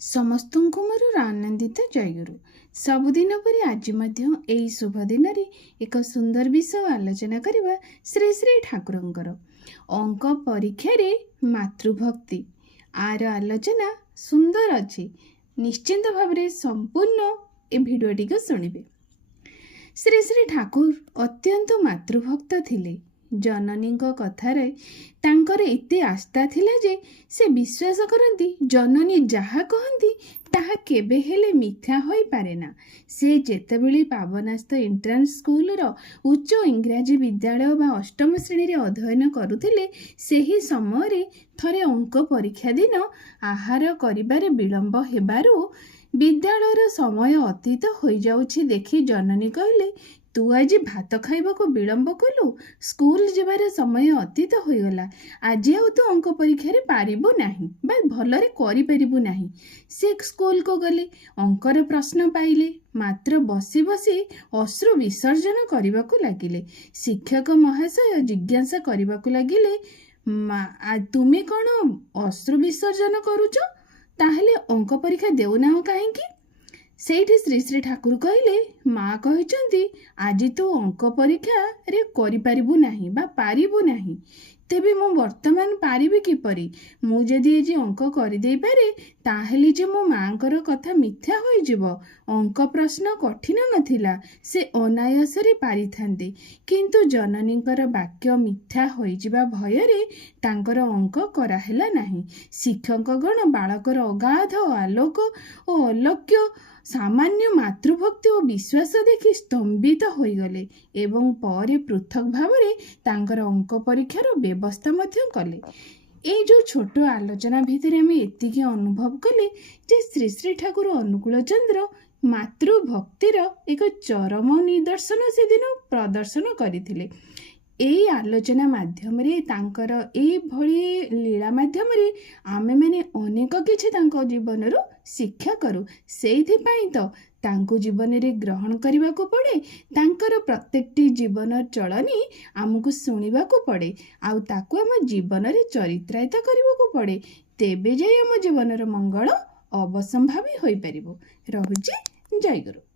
ସମସ୍ତଙ୍କୁ ମୋର ଆନନ୍ଦିତ ଜୟଗୁରୁ। ସବୁଦିନ ପରି ଆଜି ମଧ୍ୟ ଏହି ଶୁଭ ଦିନରେ ଏକ ସୁନ୍ଦର ବିଷୟ ଆଲୋଚନା କରିବା ଶ୍ରୀ ଶ୍ରୀ ଠାକୁରଙ୍କର ଅଙ୍କ ପରୀକ୍ଷାରେ ମାତୃଭକ୍ତି। ଆର ଆଲୋଚନା ସୁନ୍ଦର ଅଛି। ନିଶ୍ଚିନ୍ତ ଭାବରେ ସମ୍ପୂର୍ଣ୍ଣ ଏ ଭିଡ଼ିଓଟିକୁ ଶୁଣିବେ। ଶ୍ରୀ ଶ୍ରୀ ଠାକୁର ଅତ୍ୟନ୍ତ ମାତୃଭକ୍ତ ଥିଲେ। ଜନନୀଙ୍କ କଥାରେ ତାଙ୍କର ଏତେ ଆସ୍ଥା ଥିଲା ଯେ ସେ ବିଶ୍ୱାସ କରନ୍ତି ଜନନୀ ଯାହା କହନ୍ତି ତାହା କେବେ ହେଲେ ମିଥ୍ୟା ହୋଇପାରେ ନା। ସେ ଯେତେବେଳେ ପାବନାସ୍ଥ ଏଣ୍ଟ୍ରାନ୍ସ ସ୍କୁଲର ଉଚ୍ଚ ଇଂରାଜୀ ବିଦ୍ୟାଳୟ ବା ଅଷ୍ଟମ ଶ୍ରେଣୀରେ ଅଧ୍ୟୟନ କରୁଥିଲେ, ସେହି ସମୟରେ ଥରେ ଅଙ୍କ ପରୀକ୍ଷା ଦିନ ଆହାର କରିବାରେ ବିଳମ୍ବ ହେବାରୁ ବିଦ୍ୟାଳୟର ସମୟ ଅତୀତ ହୋଇଯାଉଛି ଦେଖି ଜନନୀ କହିଲେ, ତୁ ଆଜି ଭାତ ଖାଇବାକୁ ବିଳମ୍ବ କଲୁ, ସ୍କୁଲ ଯିବାର ସମୟ ଅତୀତ ହୋଇଗଲା, ଆଜି ଆଉ ତୁ ଅଙ୍କ ପରୀକ୍ଷାରେ ପାରିବୁ ନାହିଁ ବା ଭଲରେ କରିପାରିବୁ ନାହିଁ। ସେ ସ୍କୁଲକୁ ଗଲେ, ଅଙ୍କର ପ୍ରଶ୍ନ ପାଇଲେ, ମାତ୍ର ବସି ବସି ଅଶ୍ରୁ ବିସର୍ଜନ କରିବାକୁ ଲାଗିଲେ। ଶିକ୍ଷକ ମହାଶୟ ଜିଜ୍ଞାସା କରିବାକୁ ଲାଗିଲେ, ତୁମେ କ'ଣ ଅଶ୍ରୁ ବିସର୍ଜନ କରୁଛ? ତାହେଲେ ଅଙ୍କ ପରୀକ୍ଷା ଦେଉନାହ କାହିଁକି? ସେଇଠି ଶ୍ରୀ ଶ୍ରୀ ଠାକୁର କହିଲେ, ମା କହିଛନ୍ତି ଆଜି ତୁ ଅଙ୍କ ପରୀକ୍ଷାରେ କରିପାରିବୁ ନାହିଁ ବା ପାରିବୁ ନାହିଁ। ତେବେ ମୁଁ ବର୍ତ୍ତମାନ ପାରିବି କିପରି? ମୁଁ ଯଦି ଆଜି ଅଙ୍କ କରିଦେଇପାରେ ତାହେଲେ ଯେ ମୋ ମାଙ୍କର କଥା ମିଥ୍ୟା ହୋଇଯିବ। ଅଙ୍କ ପ୍ରଶ୍ନ କଠିନ ନଥିଲା, ସେ ଅନାୟାସରେ ପାରିଥାନ୍ତେ। କିନ୍ତୁ ଜନନୀଙ୍କର ବାକ୍ୟ ମିଥ୍ୟା ହୋଇଯିବା ଭୟରେ ତାଙ୍କର ଅଙ୍କ କରାହେଲା ନାହିଁ। ଶିକ୍ଷକଗଣ ବାଳକର ଅଗାଧ ଆଲୋକ ଓ ଅଲକ୍ଷ୍ୟ ସାମାନ୍ୟ ମାତୃଭକ୍ତି ଓ ବିଶ୍ୱାସ ଦେଖି ସ୍ତମ୍ଭିତ ହୋଇଗଲେ ଏବଂ ପରେ ପୃଥକ ଭାବରେ ତାଙ୍କର ଅଙ୍କ ପରୀକ୍ଷାର ବ୍ୟବସ୍ଥା ମଧ୍ୟ କଲେ। ଏଇ ଯେଉଁ ଛୋଟ ଆଲୋଚନା ଭିତରେ ଆମେ ଏତିକି ଅନୁଭବ କଲେ ଯେ ଶ୍ରୀ ଶ୍ରୀ ଠାକୁର ଅନୁକୂଳ ଚନ୍ଦ୍ର ମାତୃଭକ୍ତିର ଏକ ଚରମ ନିଦର୍ଶନ ସେଦିନ ପ୍ରଦର୍ଶନ କରିଥିଲେ। ଏହି ଆଲୋଚନା ମାଧ୍ୟମରେ ତାଙ୍କର ଏଇଭଳି ଲୀଳା ମାଧ୍ୟମରେ ଆମେମାନେ ଅନେକ କିଛି ତାଙ୍କ ଜୀବନରୁ ଶିକ୍ଷା କରୁ। ସେଇଥିପାଇଁ ତ ତାଙ୍କୁ ଜୀବନରେ ଗ୍ରହଣ କରିବାକୁ ପଡ଼େ। ତାଙ୍କର ପ୍ରତ୍ୟେକଟି ଜୀବନ ଚଳନୀ ଆମକୁ ଶୁଣିବାକୁ ପଡ଼େ ଆଉ ତାକୁ ଆମ ଜୀବନରେ ଚରିତ୍ରାୟିତ କରିବାକୁ ପଡ଼େ। ତେବେ ଯାଇ ଆମ ଜୀବନର ମଙ୍ଗଳ ଅବଶ୍ୟମ୍ଭାବୀ ହୋଇପାରିବ। ରହୁଛି, ଜୟ ଗୁରୁ।